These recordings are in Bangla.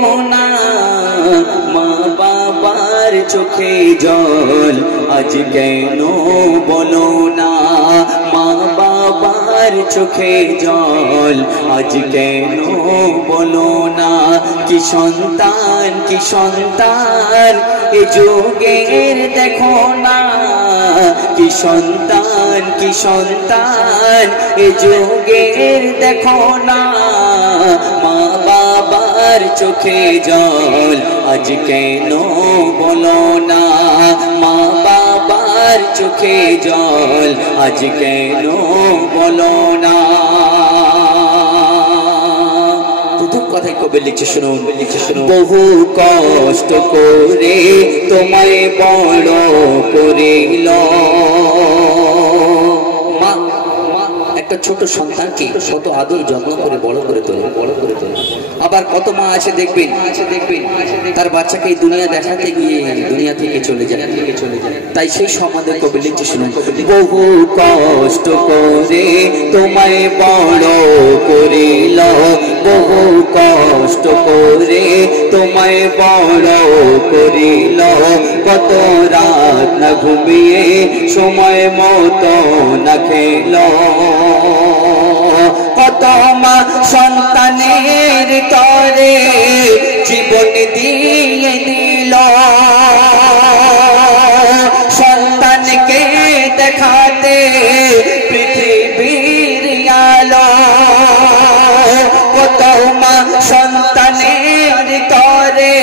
মোনা মা বাবার চোখে জল আজ কেন বলো না, মা বাবার চোখে জল আজ কেন বলো না। কি সন্তান এ যুগের দেখো না, কি সন্তান এ যুগের দেখো না। মা বাবার চোখে জল আজ কেন বলো না, মা বাবার চোখে জল আজ কেন বলো না। কথাই কবে লিখছে শুনুন, বহু কষ্ট করে তোমায় বড় করিল। মা একটা ছোট সন্তানকে কত আদর যত্ন করে বড় করে তোলে। আবার কত মা আছে দেখবেন তার বাচ্চাকে এই দুনিয়া দেখাতে গিয়ে দুনিয়া থেকে চলে যায়। তাই সেই সমাজে কবি লিখছে শুনুন, বহু কষ্ট করে তোমায় বড় করিল, বহু কষ্ট করে তোমায় বড় করিল। কত রাত না ঘুমিয়ে সময় মতো না খেল, কত মা সন্তানের তরে জীবন দিয়ে দিল। সন্তানকে দেখাতে পৃথিবীর আলো, কত মা সন্তানের তরে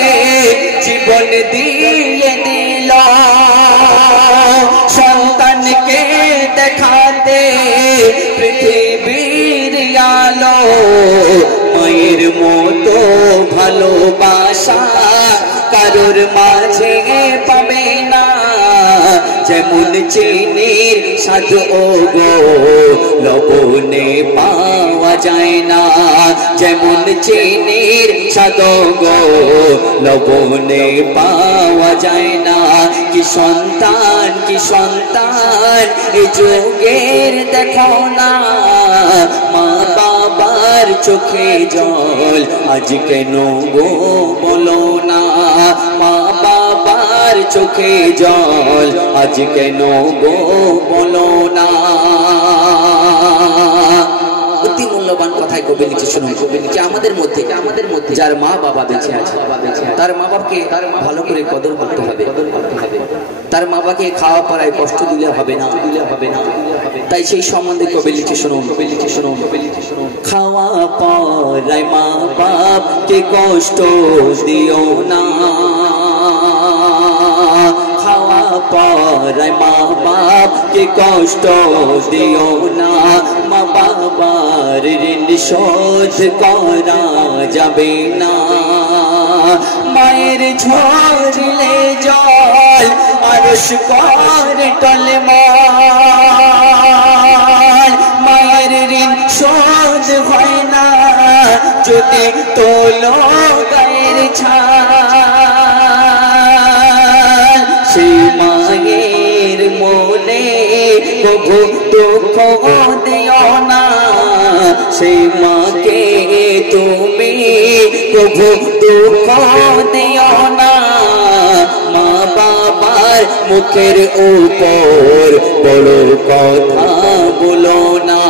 জীবন দিয়ে দিল। সন্তানকে দেখাতে পৃথিবীর আলো, মায়ের মতো ভালোবাসা কারোর মাঝে পাবে না। যেমন চিনির স্বাদ ও গো লবণে পাওয়া যায় না, যেমন চিনির স্বাদ গো লবণে পাওয়া যায় না। কি সন্তান এ যুগের দেখো না, মা বাবার চোখে জল আজ কেন গো বলো না, মা বাবার চোখে জল আজ কেন গো বলো না। অতি মূল্যবান কথায় কবি লিখে শুনুন, যে আমাদের মধ্যে যার মা বাবা বেঁচে আছে তার মা বাবাকে ভালো করে কদর করতে হবে। তার মা বাবাকে খাওয়া পড়ায় কষ্ট দিলে হবে না। তাই সেই সম্বন্ধে কবি লিখে শুনুন, খাওয়া পড়ায় মা বাপকে কষ্ট দিও না, খাওয়া পড়ায় মা বাপকে কষ্ট দিও না। মা বাবার ঋণ শোধ করা যাবে না, মায়ের ঝরলে জল আরশ করে টলমল। মায়ের ঋণ শোধ হয় না যদি তোলো গায়ের ছাল। সেই মায়ের মনে কভু দুঃখ দিও না, সেই মাকে তুমি কভু দুঃখ দিও না। মা বাবার মুখের উপর বড় কথা বলো না,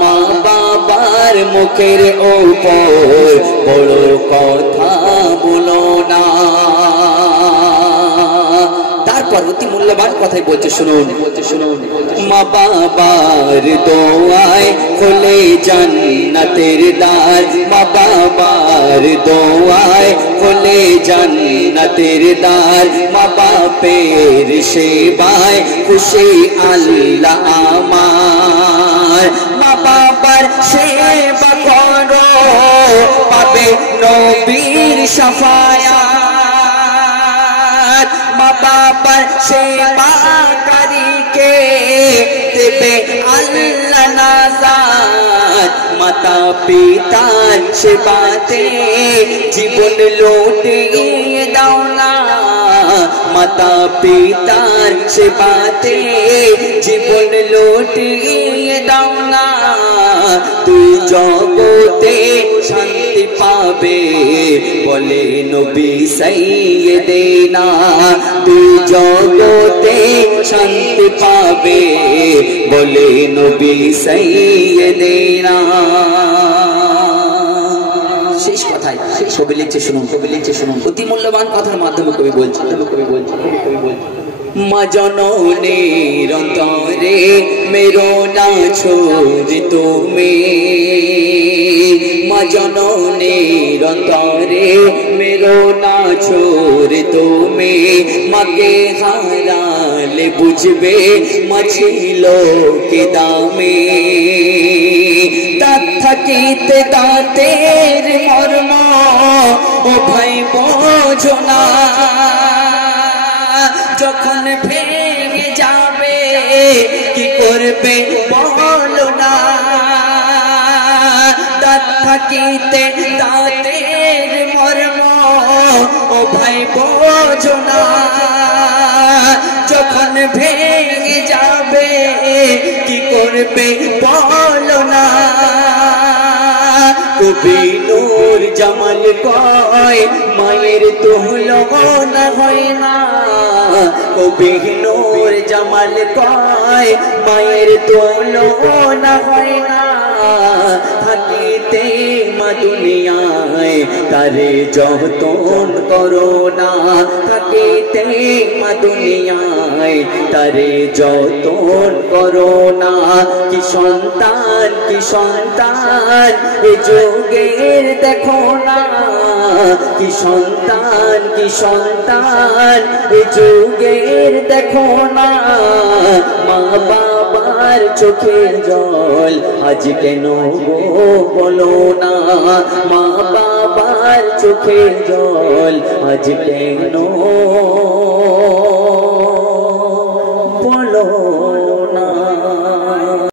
মা বাবার মুখের উপর বড় কথা বলো না। তারপর অতি মূল্যবান কথাই বলছে শুনুন, মা বাবার দোয়ায় খোলে জান্নাতের দ্বার, মা বাবার দোয়ায় খোলে জান্নাতের দ্বার। মা বাপের সেবায় খুশি আল্লাহ আমার, মা বাবার সেবা করো পাবে নবীর শাফায়াত। মা বাবার সেবাকারীকে দেবে আল্লাহ নাজাত। মাতা পিতার সেবাতে জীবন লুটিয়ে দাও না, মাতা পিতার সেবাতে জীবন লুটিয়ে দাও না। তুই জগতে শান্তি পাবে বলে নবী সাইয়েদেনা দুই জগতে শান্তি পাবে বলে নবী সাইয়েদেনা শেষ কথায় কবি লিখছে শুনুন অতি মূল্যবান কথার মাধ্যমে কবি বলছে মা জননীর অন্তরে মেরো না ছোড় তুমি মা জননীর অন্তরে মেরো না ছোড় তুমি মাকে হারালে বুঝবে মা ছিল কে দামে দাঁত থাকিতে দাঁতের মর্ম ও ভাই বোঝো না যখন ভেঙে যাবে কি করবে বলো না দাঁত থাকিতে দাঁতের মর্ম ও ভাই বোঝো না যখন ভেঙে যাবে কি করবে বলো না কবি নূর জামাল কয় মায়ের তুলনা হয় না কবি নূর জামাল কয় মায়ের তুলনা হয় না থাকিতে মা দুনিয়ায় তারে যতন করো না থাকিতে মা দুনিয়ায় তারে যতন করো না কি সন্তান এ যুগের দেখো না কি সন্তান এ যুগের দেখো না মা বাবার চোখের জল আজ কেন বলো না মা বাবার চোখের জল আজ কেন